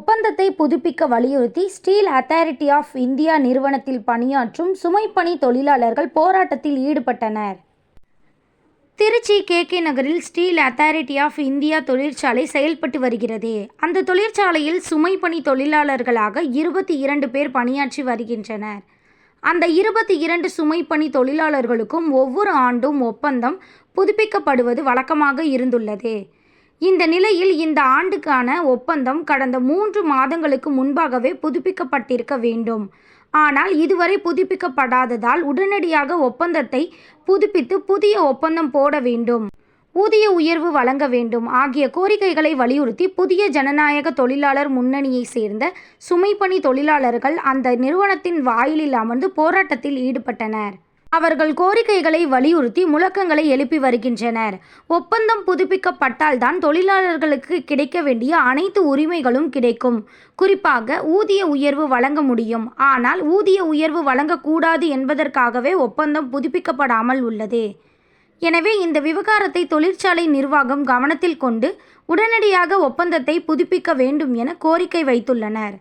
ஒப்பந்தத்தை புதுப்பிக்க வலியுறுத்தி ஸ்டீல் அத்தாரிட்டி ஆஃப் இந்தியா நிறுவனத்தில் பணியாற்றும் சுமைப்பணி தொழிலாளர்கள் போராட்டத்தில் ஈடுபட்டனர். திருச்சி கே கே நகரில் ஸ்டீல் அத்தாரிட்டி ஆஃப் இந்தியா தொழிற்சாலை செயல்பட்டு வருகிறது. அந்த தொழிற்சாலையில் சுமைப்பணி தொழிலாளர்களாக இருபத்தி இரண்டு பேர் பணியாற்றி வருகின்றனர். அந்த இருபத்தி இரண்டு சுமைப்பணி தொழிலாளர்களுக்கும் ஒவ்வொரு ஆண்டும் ஒப்பந்தம் புதுப்பிக்கப்படுவது வழக்கமாக இருந்துள்ளது. இந்த நிலையில் இந்த ஆண்டுக்கான ஒப்பந்தம் கடந்த மூன்று மாதங்களுக்கு முன்பாகவே புதுப்பிக்கப்பட்டிருக்க வேண்டும். ஆனால் இதுவரை புதுப்பிக்கப்படாததால் உடனடியாக ஒப்பந்தத்தை புதுப்பித்து புதிய ஒப்பந்தம் போட வேண்டும். ஊதிய உயர்வு வழங்க வேண்டும். ஆகிய கோரிக்கைகளை வலியுறுத்தி புதிய ஜனநாயக தொழிலாளர் முன்னணியை சேர்ந்த சுமைப்பணி தொழிலாளர்கள் அந்த நிறுவனத்தின் வாயிலில் அமர்ந்து போராட்டத்தில் ஈடுபட்டனர். அவர்கள் கோரிக்கைகளை வலியுறுத்தி முழக்கங்களை எழுப்பி வருகின்றனர். ஒப்பந்தம் புதுப்பிக்கப்பட்டால்தான் தொழிலாளர்களுக்கு கிடைக்க வேண்டிய அனைத்து உரிமைகளும் கிடைக்கும். குறிப்பாக ஊதிய உயர்வு வழங்க முடியும். ஆனால் ஊதிய உயர்வு வழங்கக்கூடாது என்பதற்காகவே ஒப்பந்தம் புதுப்பிக்கப்படாமல் உள்ளது. எனவே இந்த விவகாரத்தை தொழிற்சாலை நிர்வாகம் கவனத்தில் கொண்டு உடனடியாக ஒப்பந்தத்தை புதுப்பிக்க வேண்டும் என கோரிக்கை வைத்துள்ளனர்.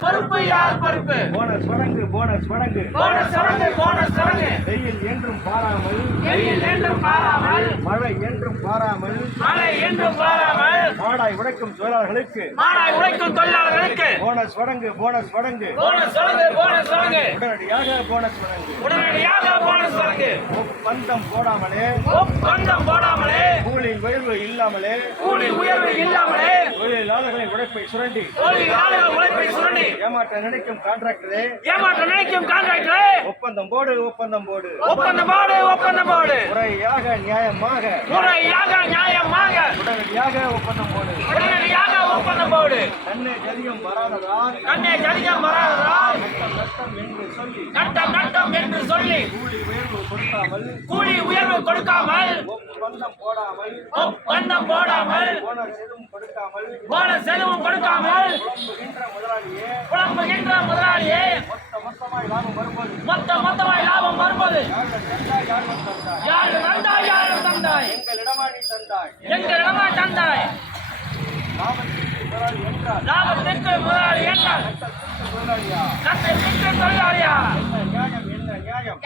பொறுப்பு யார் பொறுப்பு. போனஸ் வழங்கு போனஸ் வழங்கு. போனஸ் வழங்கு போனஸ் வழங்கு. வெயில் என்றும் பாராமல். வெயில் என்றும் பாராமல். மழை என்றும் பாராமல். மழை என்றும் பாராமல். மாடாய் உழைக்கும் தொழிலாளர்களுக்கு. மானாய் உழைக்கும் தொழிலாளர்களுக்கு. போனஸ் வழங்கு போனஸ் வழங்கு. போனஸ் வழங்கு போனஸ் வழங்கு. உடனடியாக போனஸ் வழங்கு. உடனடியாக போனஸ் வழங்கு. ஒப்பந்தம் போடாமலே. ஒப்பந்தம் போடாமலே. கூலி உயர்வு இல்லாமலே. கூலி உயர்வு இல்லாமலே. தொழிலாளர்களின் உழைப்பை சுரண்டி. தொழிலாளர்கள் உழைப்பை சுரண்டி. ஏமாற்ற நினைக்கும் கான்ட்ராக்டரே ஏமாற்ற நினைக்கும் கான்ட்ராக்டரே ஒப்பந்தம் போடு ஒப்பந்தம் போடு. ஒப்பந்தம் போடு ஒப்பந்தம் போடு. முறையாக நியாயமாக. முறையாக நியாயமாக. உடனடியாக ஒப்பந்தம் போடு. உடனடியாக கண்ணே கதியம் வராததால் கண்ணே ஜடிகம் வராததால் நட்டம் நட்டம் என்று சொல்லி நட்டம் நட்டம் என்று சொல்லி கூலி உயர்வு கொடுக்காமல் கூலி உயர்வு கொடுக்காமல் ஒப்பந்தம் போடாமல் ஒப்பந்தம் போடாமல் போனஸ் எதுவும் கொடுக்காமல் போனஸ் எதுவும் கொடுக்காமல் புலம்புகின்ற முதலாளியே புலம்புகின்ற முதலாளியே மொத்த மொத்தமாய் லாபம் வரும்போது மொத்த மொத்தமாய் லாபம் வரும்போது என்றால் லாபத்திற்கு முதலாளி என்றால் தொழிலாளியா?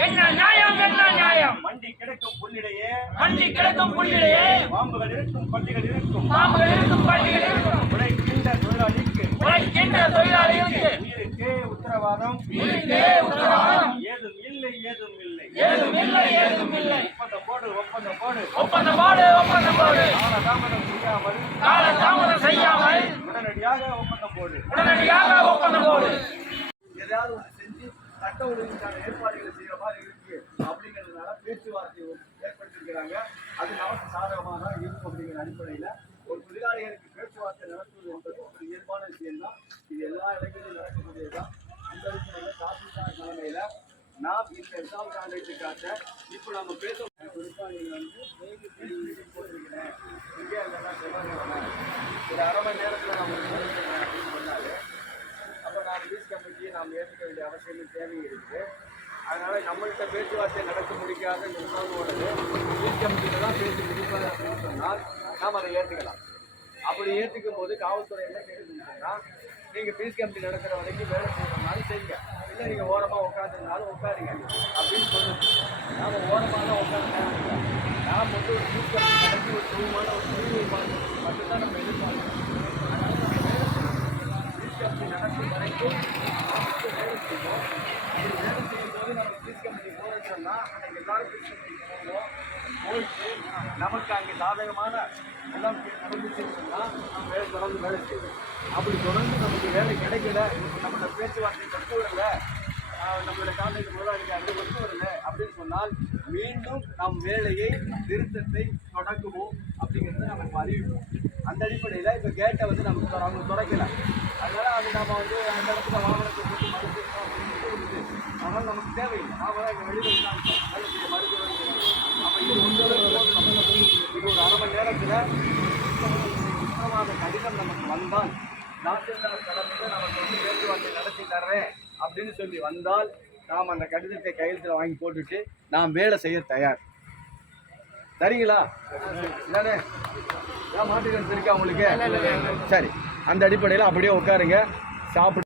என்ன நியாயம் என்ன நியாயம்? மண்டி கிடக்கும் புல்லிடையே. மண்டி கிடக்கும் புள்ளிலேயே பாம்புகள் இருக்கும் பள்ளிகள் இருக்கும். பாம்புகள் இருக்கும் பள்ளிகள் இருக்கும். உழைக்கின்ற தொழிலாளிக்கு. உழைக்கின்ற தொழிலாளிகளுக்கு உயிருக்கே உத்தரவாதம். உயிருக்கே உத்தரவாதம். ஏதும் இல்லை ஏதும் இல்லை. ஏதும் இல்லை ஏதும் இல்லை. ஒப்பந்தம் போடு ஒப்பந்தம் போடு. ஒப்பந்தம் போடு ஒப்பந்தம் போடு. காலதாமதம் செய்யாமல் கால தாமதம் உடனடியாக ஒப்பந்தம் போடு? உடனடியாக ஒப்பந்தம் போடு? ஏதாவது ஒன்று செஞ்சு சட்ட ஒழுங்குக்கான ஏற்பாடுகளை செய்யற மாதிரி இருக்கு அப்படிங்கிறதுனால பேச்சுவார்த்தை ஏற்படுத்தியிருக்கிறாங்க. அது நமக்கு சாதகமாக தான் இருக்கும் அப்படிங்கிற அடிப்படையில் ஒரு தொழிலாளிகளுக்கு பேச்சுவார்த்தை நடத்துவது என்பது ஒரு இயல்பான விஷயம் தான் இது எல்லா இடங்களிலும் நடக்கக்கூடியதுதான். அந்த அடிப்படையில் தாசில்தார் தலைமையில் நாம் இந்த எக்ஸாம் கான்ட்ராக்டுக்காக இப்போ நம்ம பேச குறிப்பாக வந்து தேதி தேதி போட்டிருக்கிறேன் இங்கே அங்கெல்லாம் செவ்வாய்க்கிழமை ஒரு அரை மணி நேரத்தில் நம்ம முடிச்சிடுறேன் அப்படின்னு சொன்னாலே அப்போ நான் லீஸ் கமிட்டியை நாம் ஏற்றுக்க வேண்டிய அவசியம் தேவை இருக்குது அதனால் நம்மள்கிட்ட பேச்சுவார்த்தை நடத்த முடியாத நிர்வாகோடது லீஸ் கமிட்டியில் தான் பேசி முடிப்பாரு அப்படின்னு சொன்னால் நாம் அதை ஏற்றுக்கலாம் அப்படி ஏற்றுக்கும் போது காவல்துறை என்ன கேட்குதுன்னா நீங்கள் பீஸ் கமிட்டி நடக்கிற வரைக்கும் வேலை செய்யணும்னாலும் செய்யுங்க. இல்லை நீங்கள் ஓரமாக உட்காந்துருந்தாலும் உட்காருங்க. அப்படின்னு சொல்லுங்க. நாம் ஓரமாக தான் உட்காந்து நாம் வந்து ஒரு பீஸ் கமிட்டி நடத்தி ஒரு சுகமான ஒரு தீர்வை மட்டும்தான் நம்ம எதிர்பார்க்கணும் அதனால நம்ம வேலை செய்யணும் நடக்கும் வரைக்கும் நமக்கு வேலை செய்வோம். அப்படி வேலை செய்யும்போது நம்ம பீஸ் அன்றைக்கு எல்லாரும் போவோம். போயிட்டு நமக்கு அங்கே சாதகமான எல்லாம் நடந்துச்சுன்னு சொன்னால் நம்ம வேலை தொடர்ந்து வேலை செய்வோம். அப்படி தொடர்ந்து நமக்கு வேலை கிடைக்கல நம்மளோட பேச்சுவார்த்தை கொண்டு நம்மளுடைய நம்மளோட கான்ட்ராக்ட் முதலாளிக்கு அது கொண்டு வரல அப்படின்னு சொன்னால் மீண்டும் நம் வேலையை திருத்தத்தை தொடங்குவோம் அப்படிங்கிறத நமக்கு அறிவிப்போம் அந்த அடிப்படையில் இப்போ கேட்டை வந்து நமக்கு அவங்க தொடக்கல. அதனால அது நம்ம வந்து அந்த இடத்துல வாகனத்தை போட்டு மறுத்துக்கணும் அப்படின்னு இருக்குது அதனால் நமக்கு தேவையில்லை. நாம தான் இங்கே வெளியில் உட்காந்து மறுத்து அப்போ இது இது ஒரு அரை மணி நேரத்தில் சுத்தமாக கடிதம் நமக்கு வந்தால் தாசில்தார் தரப்பில் நமக்கு வந்து பேச்சுவார்த்தை நடத்தி தர்றேன். அப்படின்னு சொல்லி வந்தால் நாம் அந்த கடிதத்தை கையெழுத்தில் வாங்கி போட்டுட்டு நாம் வேலை செய்ய தயார். சரிங்களா? என்னண்ணே? மாட்டுக்கன் இருக்கா உங்களுக்கு? சரி. அந்த அடிப்படையில் அப்படியே உட்காருங்க. சாப்பிட்டு